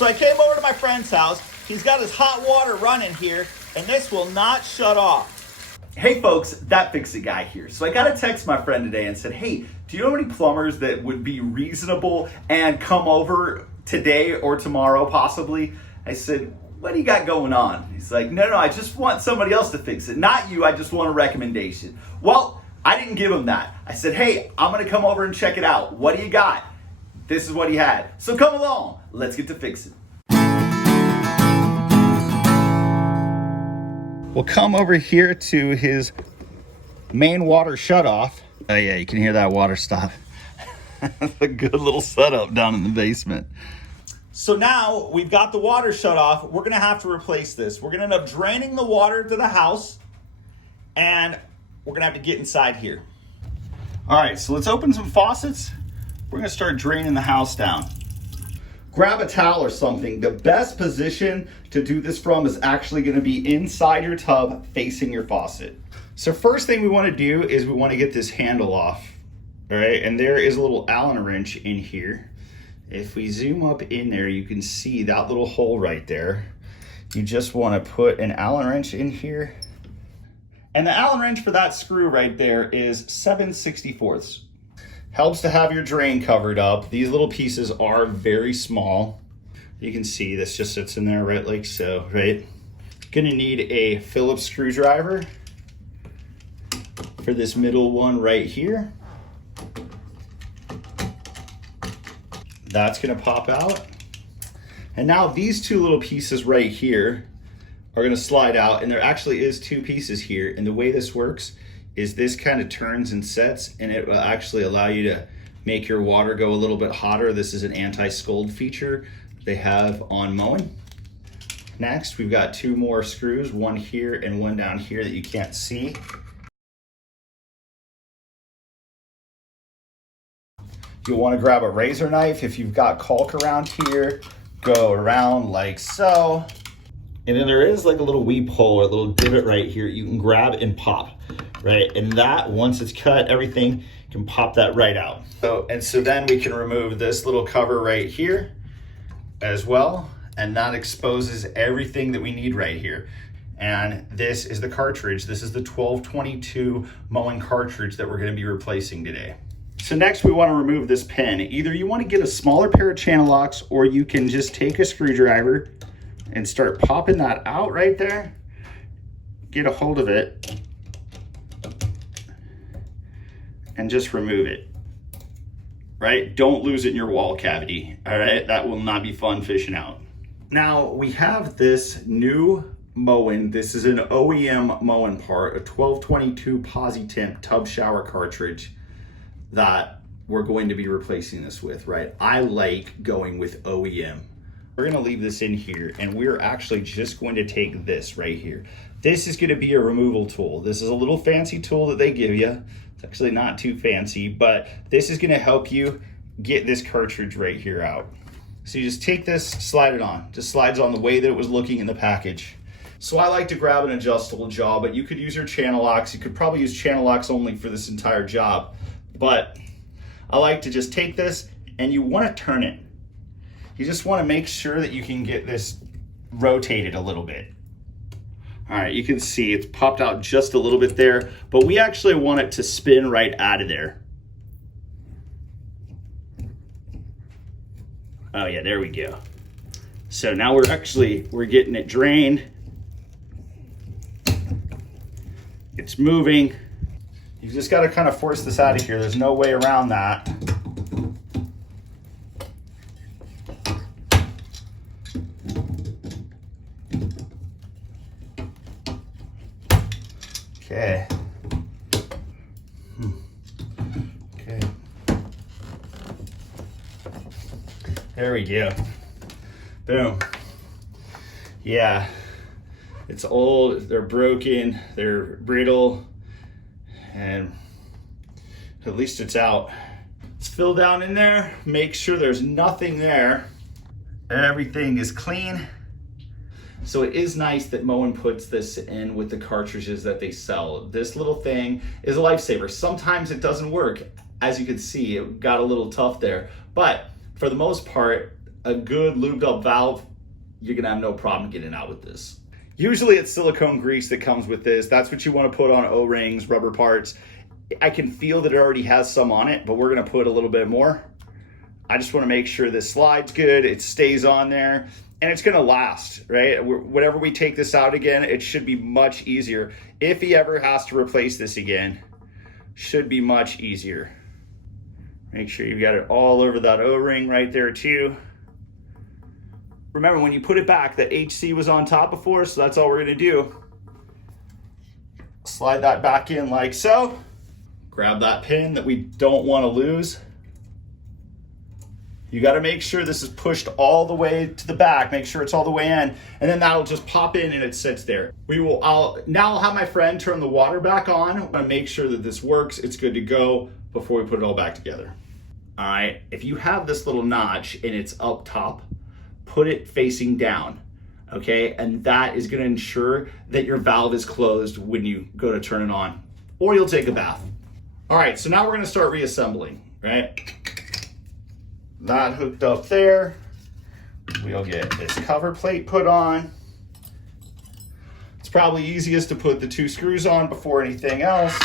So I came over to my friend's house. He's got his hot water running here, and this will not shut off. Hey folks, That Fix It Guy here. So I got a text my friend today and said, hey, do you know any plumbers that would be reasonable and come over today or tomorrow possibly? I said, what do you got going on? He's like, no, I just want somebody else to fix it. Not you, I just want a recommendation. Well, I didn't give him that. I said, hey, I'm gonna come over and check it out. What do you got? This is what he had. So come along, let's get to fixing. We'll come over here to his main water shutoff. Oh yeah, you can hear that water stop. A good little setup down in the basement. So now we've got the water shut off. We're gonna have to replace this. We're gonna end up draining the water to the house, and we're gonna have to get inside here. All right, so let's open some faucets. We're gonna start draining the house down. Grab a towel or something. The best position to do this from is actually gonna be inside your tub facing your faucet. So first thing we wanna do is we wanna get this handle off, all right? And there is a little Allen wrench in here. If we zoom up in there, you can see that little hole right there. You just wanna put an Allen wrench in here. And the Allen wrench for that screw right there is 7/64. Helps to have your drain covered up. These little pieces are very small. You can see this just sits in there right like so, right? Gonna need a Phillips screwdriver for this middle one right here. That's gonna pop out. And now these two little pieces right here are gonna slide out, and there actually is two pieces here. And the way this works is this kind of turns and sets, and it will actually allow you to make your water go a little bit hotter. This is an anti-scald feature they have on mowing. Next, we've got two more screws, one here and one down here that you can't see. You'll want to grab a razor knife. If you've got caulk around here, go around like so. And then there is like a little weep hole or a little divot right here you can grab and pop, right? And that, once it's cut, everything can pop that right out. So then we can remove this little cover right here as well. And that exposes everything that we need right here. And this is the cartridge. This is the 1222 mowing cartridge that we're gonna be replacing today. So next we want to remove this pin. Either you want to get a smaller pair of channel locks, or you can just take a screwdriver and start popping that out right there. Get a hold of it and just remove it, right? Don't lose it in your wall cavity, all right? That will not be fun fishing out. Now we have this new mowing. This is an OEM mowing part, a 1222 posi-temp tub shower cartridge that we're going to be replacing this with, right? I like going with OEM. We're gonna leave this in here, and we're actually just going to take this right here. This is gonna be a removal tool. This is a little fancy tool that they give you. It's actually not too fancy, but this is gonna help you get this cartridge right here out. So you just take this, slide it on. Just slides on the way that it was looking in the package. So I like to grab an adjustable jaw, but you could use your channel locks. You could probably use channel locks only for this entire job. But I like to just take this, and you want to turn it. You just want to make sure that you can get this rotated a little bit. All right, you can see it's popped out just a little bit there, but we actually want it to spin right out of there. Oh yeah, there we go. So now we're getting it drained. It's moving. You just got to kind of force this out of here. There's no way around that. Okay. Okay. There we go. Boom. Yeah. It's old, they're broken, they're brittle, and at least it's out. Let's fill down in there, make sure there's nothing there. Everything is clean. So it is nice that Moen puts this in with the cartridges that they sell. This little thing is a lifesaver. Sometimes it doesn't work. As you can see, it got a little tough there. But for the most part, a good lubed up valve, you're gonna have no problem getting out with this. Usually it's silicone grease that comes with this. That's what you want to put on O-rings, rubber parts. I can feel that it already has some on it, but we're gonna put a little bit more. I just want to make sure this slides good, it stays on there, and it's gonna last, right? Whenever we take this out again, it should be much easier. If he ever has to replace this again, should be much easier. Make sure you've got it all over that O-ring right there too. Remember, when you put it back, the HC was on top before, so that's all we're gonna do. Slide that back in like so. Grab that pin that we don't wanna lose. You gotta make sure this is pushed all the way to the back, make sure it's all the way in, and then that'll just pop in and it sits there. Now I'll have my friend turn the water back on. I'm gonna make sure that this works, it's good to go before we put it all back together. All right, if you have this little notch and it's up top, put it facing down, okay? And that is gonna ensure that your valve is closed when you go to turn it on, or you'll take a bath. All right, so now we're gonna start reassembling, right? That hooked up there. We'll get this cover plate put on. It's probably easiest to put the 2 screws on before anything else.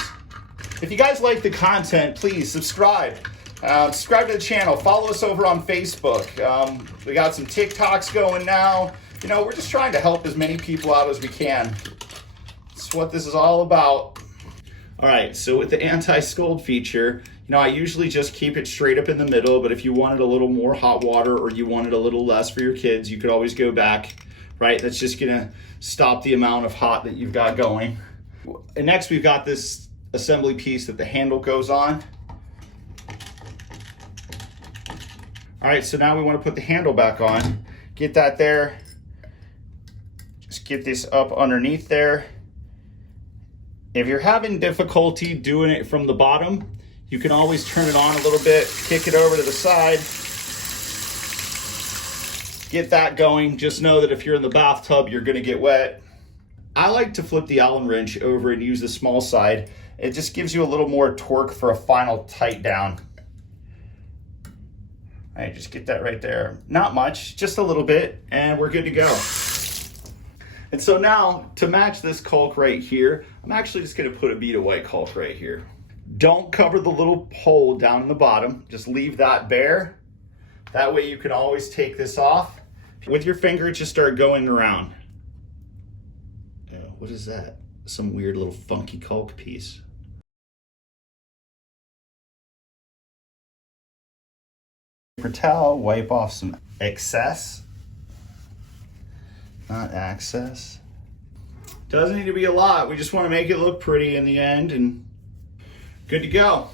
If you guys like the content, please subscribe. Subscribe to the channel, follow us over on Facebook. We got some TikToks going now. You know, we're just trying to help as many people out as we can. That's what this is all about. All right, so with the anti-scald feature, you know, I usually just keep it straight up in the middle, but if you wanted a little more hot water or you wanted a little less for your kids, you could always go back, right? That's just gonna stop the amount of hot that you've got going. And next we've got this assembly piece that the handle goes on. All right, so now we want to put the handle back on. Get that there. Just get this up underneath there. If you're having difficulty doing it from the bottom, you can always turn it on a little bit, kick it over to the side. Get that going. Just know that if you're in the bathtub, you're gonna get wet. I like to flip the Allen wrench over and use the small side. It just gives you a little more torque for a final tight down. All right, just get that right there. Not much, just a little bit, and we're good to go. And so now, to match this caulk right here, I'm actually just gonna put a bead of white caulk right here. Don't cover the little hole down in the bottom, just leave that bare. That way you can always take this off. With your finger, just start going around. What is that? Some weird little funky caulk piece. Paper towel, wipe off some excess, not access. Doesn't need to be a lot. We just want to make it look pretty in the end and good to go.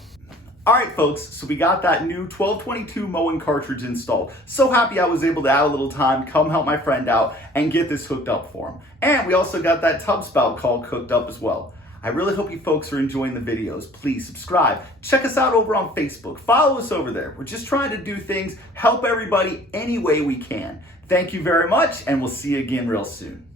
All right, folks, so we got that new 1222 Moen cartridge installed. So happy I was able to add a little time, come help my friend out and get this hooked up for him. And we also got that tub spout caulk hooked up as well. I really hope you folks are enjoying the videos. Please subscribe. Check us out over on Facebook. Follow us over there. We're just trying to do things, help everybody any way we can. Thank you very much, and we'll see you again real soon.